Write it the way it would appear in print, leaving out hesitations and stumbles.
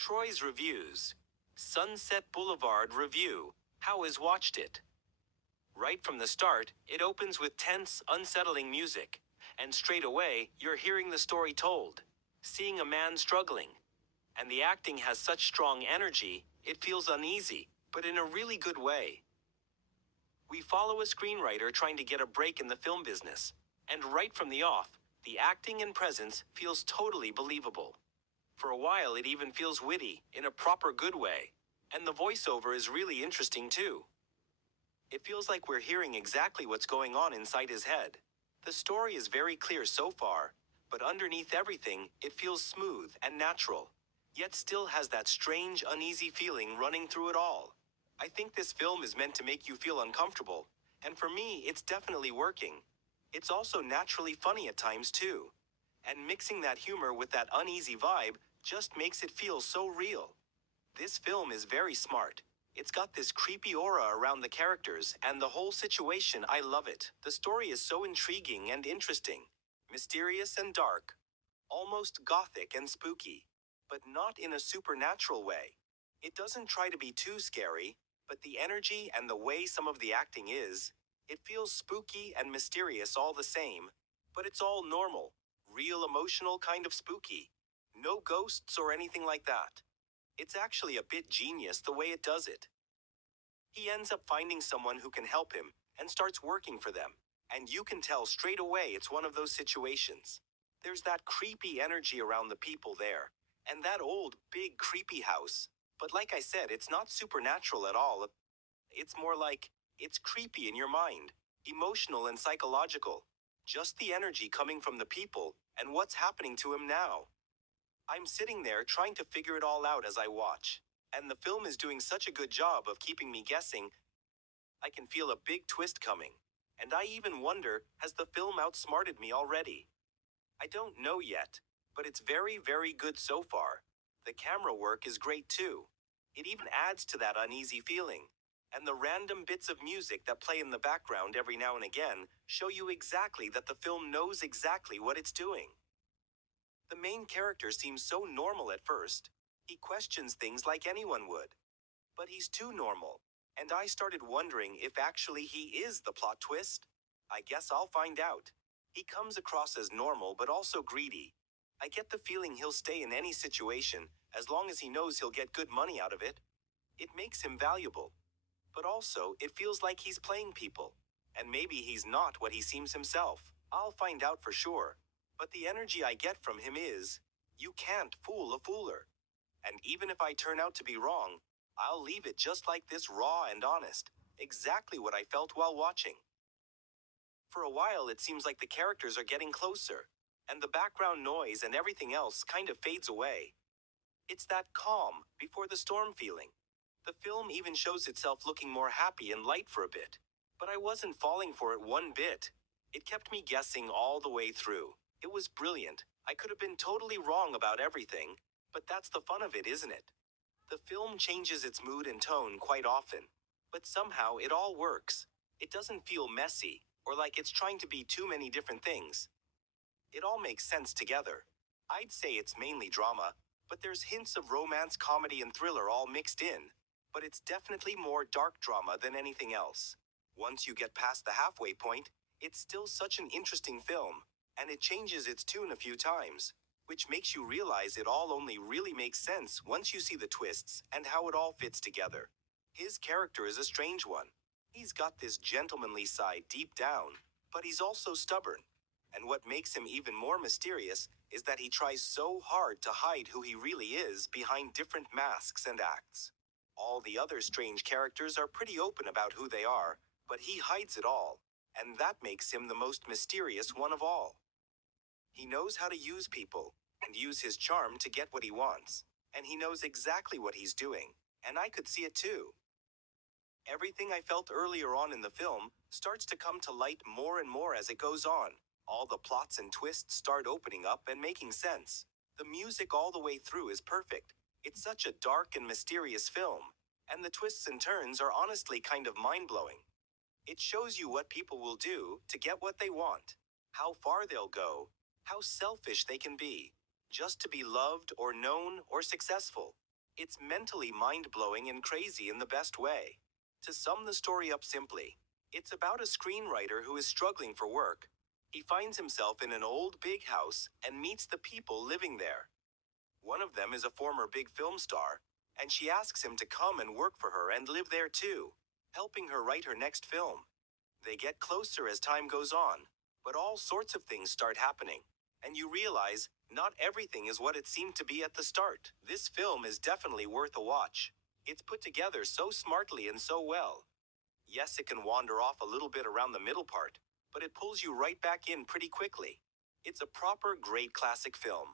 Troy's Reviews. Sunset Boulevard Review. How has watched it? Right from the start, it opens with tense, unsettling music. And straight away, you're hearing the story told. Seeing a man struggling. And the acting has such strong energy, it feels uneasy, but in a really good way. We follow a screenwriter trying to get a break in the film business. And right from the off, the acting and presence feels totally believable. For a while, it even feels witty, in a proper good way. And the voiceover is really interesting too. It feels like we're hearing exactly what's going on inside his head. The story is very clear so far, but underneath everything, it feels smooth and natural, yet still has that strange, uneasy feeling running through it all. I think this film is meant to make you feel uncomfortable, and for me, it's definitely working. It's also naturally funny at times too. And mixing that humor with that uneasy vibe just makes it feel so real. This film is very smart. It's got this creepy aura around the characters and the whole situation. I love it. The story is so intriguing and interesting. Mysterious and dark. Almost gothic and spooky. But not in a supernatural way. It doesn't try to be too scary, but the energy and the way some of the acting is, it feels spooky and mysterious all the same. But it's all normal, real emotional kind of spooky. No ghosts or anything like that. It's actually a bit genius the way it does it. He ends up finding someone who can help him and starts working for them. And you can tell straight away it's one of those situations. There's that creepy energy around the people there. And that old, big, creepy house. But like I said, it's not supernatural at all. It's more like, it's creepy in your mind. Emotional and psychological. Just the energy coming from the people and what's happening to him now. I'm sitting there trying to figure it all out as I watch, and the film is doing such a good job of keeping me guessing. I can feel a big twist coming, and I even wonder, has the film outsmarted me already? I don't know yet, but it's very, very good so far. The camera work is great too. It even adds to that uneasy feeling, and the random bits of music that play in the background every now and again show you exactly that the film knows exactly what it's doing. The main character seems so normal at first. He questions things like anyone would. But he's too normal, and I started wondering if actually he is the plot twist. I guess I'll find out. He comes across as normal but also greedy. I get the feeling he'll stay in any situation as long as he knows he'll get good money out of it. It makes him valuable. But also, it feels like he's playing people. And maybe he's not what he seems himself. I'll find out for sure. But the energy I get from him is, you can't fool a fooler. And even if I turn out to be wrong, I'll leave it just like this, raw and honest, exactly what I felt while watching. For a while it seems like the characters are getting closer, and the background noise and everything else kind of fades away. It's that calm, before the storm feeling. The film even shows itself looking more happy and light for a bit. But I wasn't falling for it one bit. It kept me guessing all the way through. It was brilliant. I could have been totally wrong about everything, but that's the fun of it, isn't it? The film changes its mood and tone quite often, but somehow it all works. It doesn't feel messy, or like it's trying to be too many different things. It all makes sense together. I'd say it's mainly drama, but there's hints of romance, comedy, and thriller all mixed in. But it's definitely more dark drama than anything else. Once you get past the halfway point, it's still such an interesting film. And it changes its tune a few times, which makes you realize it all only really makes sense once you see the twists and how it all fits together. His character is a strange one. He's got this gentlemanly side deep down, but he's also stubborn. And what makes him even more mysterious is that he tries so hard to hide who he really is behind different masks and acts. All the other strange characters are pretty open about who they are, but he hides it all, and that makes him the most mysterious one of all. He knows how to use people, and use his charm to get what he wants, and he knows exactly what he's doing, and I could see it too. Everything I felt earlier on in the film starts to come to light more and more as it goes on. All the plots and twists start opening up and making sense. The music all the way through is perfect. It's such a dark and mysterious film, and the twists and turns are honestly kind of mind-blowing. It shows you what people will do to get what they want, how far they'll go, how selfish they can be, just to be loved or known or successful. It's mentally mind-blowing and crazy in the best way. To sum the story up simply, it's about a screenwriter who is struggling for work. He finds himself in an old big house and meets the people living there. One of them is a former big film star, and she asks him to come and work for her and live there too, helping her write her next film. They get closer as time goes on, but all sorts of things start happening, and you realize not everything is what it seemed to be at the start. This film is definitely worth a watch. It's put together so smartly and so well. Yes, it can wander off a little bit around the middle part, but it pulls you right back in pretty quickly. It's a proper great classic film.